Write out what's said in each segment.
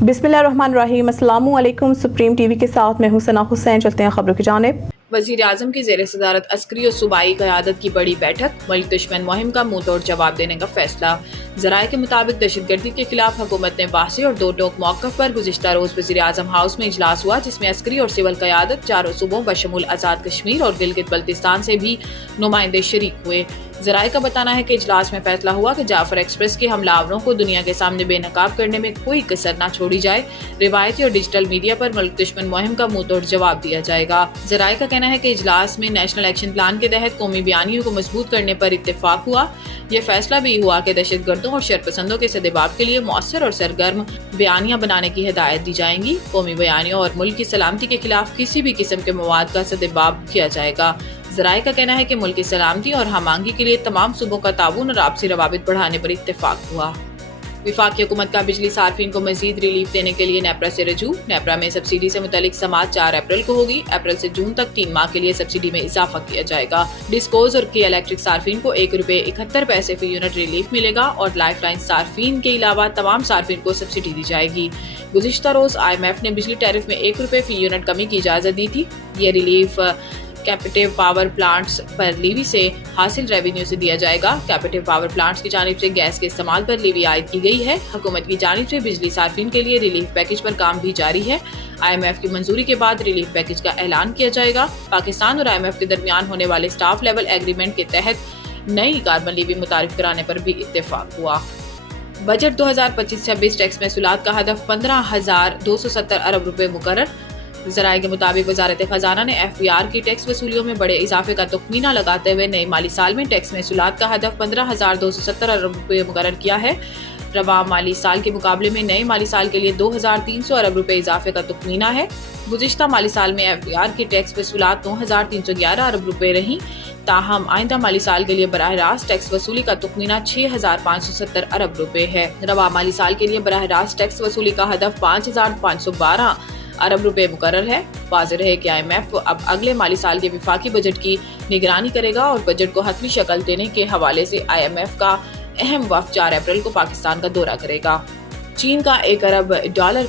बिस्मिल्लाहिर्रहमानिर्रहीम। अस्सलामु अलैकुम। सुप्रीम टीवी के साथ मैं हूं सना हुसैन। चलते हैं खबरों की जानिब। वज़ीर आज़म की ज़ेर सदारत अस्करी और सूबाई क़यादत की बड़ी बैठक, मुल्क दुश्मन मुहिम का मुंह तोड़ जवाब देने का फैसला। ज़राए के मुताबिक दहशतगर्दी के खिलाफ हुकूमत ने वाज़ेह और दो टोक मौक़िफ़ पर गुज़िश्ता रोज़ वज़ीर आज़म हाउस में इजलास हुआ, जिसमें अस्करी और सिविल क़यादत चारों सूबों बशमूल आज़ाद कश्मीर और गिलगित बल्तिस्तान से भी नुमाइंदे शरीक हुए। ज़राए का बताना है कि इजलास में फैसला हुआ कि जाफर एक्सप्रेस के हमलावरों को दुनिया के सामने बेनकाब करने में कोई कसर न छोड़ी जाए। रिवायती और डिजिटल मीडिया पर मुल्क दुश्मन मुहिम का मुंह तोड़ जवाब दिया जाएगा। ज़राए का कहना है कि इजलास में नेशनल एक्शन प्लान के तहत कौमी बयानियों को मजबूत करने पर इत्तेफाक हुआ। यह फैसला भी हुआ कि दहशतगर्दों और शरपसंदों के सदेबाब के लिए मौसर और सरगर्म बयानियां बनाने की हिदायत दी जाएंगी। कौमी बयानियों और मुल्क की सलामती के खिलाफ किसी भी किस्म के मवाद का सदेबाब किया जाएगा। ज़राए का कहना है कि मुल्क की सलामती और हमांगी के लिए तमाम सूबों का ताउन और आपसी रवाबित बढ़ाने पर इत्तेफाक हुआ। वफाकी हुकूमत का बिजली सार्फिन को मजीद रिलीफ देने के लिए नेपरा से रजू। नेपरा में सब्सिडी से मुतालिक समाअत 4 अप्रैल को होगी। अप्रैल से जून तक 3 माह के लिए सब्सिडी में इजाफा किया जाएगा। डिस्कोज और के इलेक्ट्रिक सार्फिन को ₹1.71 फी यूनिट रिलीफ मिलेगा और लाइफ लाइन सार्फिन के अलावा तमाम सार्फिन को सब्सिडी दी जाएगी। गुज़िश्ता रोज IMF ने बिजली टैरिफ में ₹1 फी यूनिट कमी की इजाजत दी थी। ये रिलीफ कैपेटिव पावर प्लांट्स पर लीवी से हासिल रेवेन्यू से दिया जाएगा। कैपेटिव पावर प्लांट्स की जानिब से गैस के इस्तेमाल पर लीवी आयद की गई है। हुकूमत की जानिब से बिजली सार्फिन के लिए रिलीफ पैकेज पर काम भी जारी है। IMF की मंजूरी के बाद रिलीफ पैकेज का ऐलान किया जाएगा। पाकिस्तान और IMF के दरमियान होने वाले स्टाफ लेवल एग्रीमेंट के तहत नई कार्बन लीवी मुतारिफ कराने पर भी इत्तेफाक हुआ। बजट 2025-26 टैक्स महसूलात का हदफ 15,270 अरब रुपए मुकर्रर। ज़राए के मुताबिक वजारत खजाना ने FBR की टैक्स वसूलियों में बड़े इजाफे का तखमीना लगाते हुए नई माली साल में टैक्स महसूलात का हदफ 15,270 अरब रुपए मुकर्रर किया है। रवा माली साल के मुकाबले में नए माली साल के लिए 2,300 अरब रुपए इजाफे का तखमीना है। गुज़िश्ता माली साल में FBR की टैक्स वसूलात 9,311 अरब रुपए रही। ताहम आइंदा माली साल के लिए बराह रास्त टैक्स वसूली का तखमीना 6,570 अरब रुपए है। रवा माली साल के लिए बराह रास्त टैक्स वसूली का हदफ 5,512 अरब रुपए मुकर्रर है। वाज़ेह है कि IMF अब अगले माली साल के वफाकी बजट की निगरानी करेगा और बजट को हतमी शक्ल देने के हवाले से IMF का अहम वफ़द 4 अप्रैल को पाकिस्तान का दौरा करेगा। चीन का $1 अरब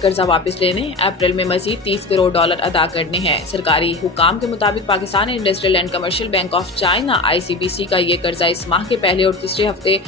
कर्जा वापस लेने, अप्रैल में मजीद $30 करोड़ अदा करने हैं। सरकारी हुकाम के मुताबिक Pakistan industrial and commercial bank of China ICBC का ये कर्जा इस माह के पहले और तीसरे हफ्ते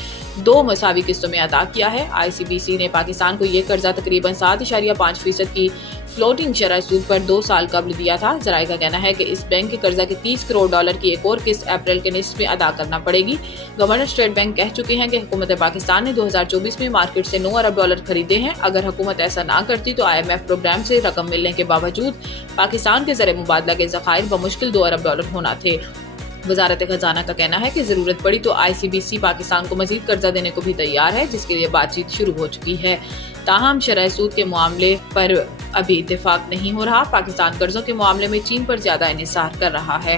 2 मसावी किस्तों में अदा किया है। ICBC ने पाकिस्तान को ये कर्जा तकरीबन 7.5% की फ्लोटिंग शरह सूद पर 2 साल कबल दिया था। ज़राए का कहना है कि इस बैंक के कर्जा के $30 करोड़ की एक और किस्त अप्रैल के निस्फ में अदा करना पड़ेगी। गवर्नर स्टेट बैंक कह चुके हैं कि हुकूमत पाकिस्तान ने 2024 में मार्केट से $9 अरब खरीदे हैं। अगर हुकूमत ऐसा ना करती तो IMF प्रोग्राम से रकम मिलने के बावजूद पाकिस्तान के ज़र मुबादला के ज़खायर बमुश्किल $2 अरब होना थे। वजारत खजाना का कहना है कि जरूरत पड़ी तो ICBC पाकिस्तान को मजीद कर्जा देने को भी तैयार है, जिसके लिए बातचीत शुरू हो चुकी है। ताहम शरह सूद के मामले पर अभी इत्तेफाक नहीं हो रहा। पाकिस्तान कर्जों के मामले में चीन पर ज्यादा इन्हिसार कर रहा है।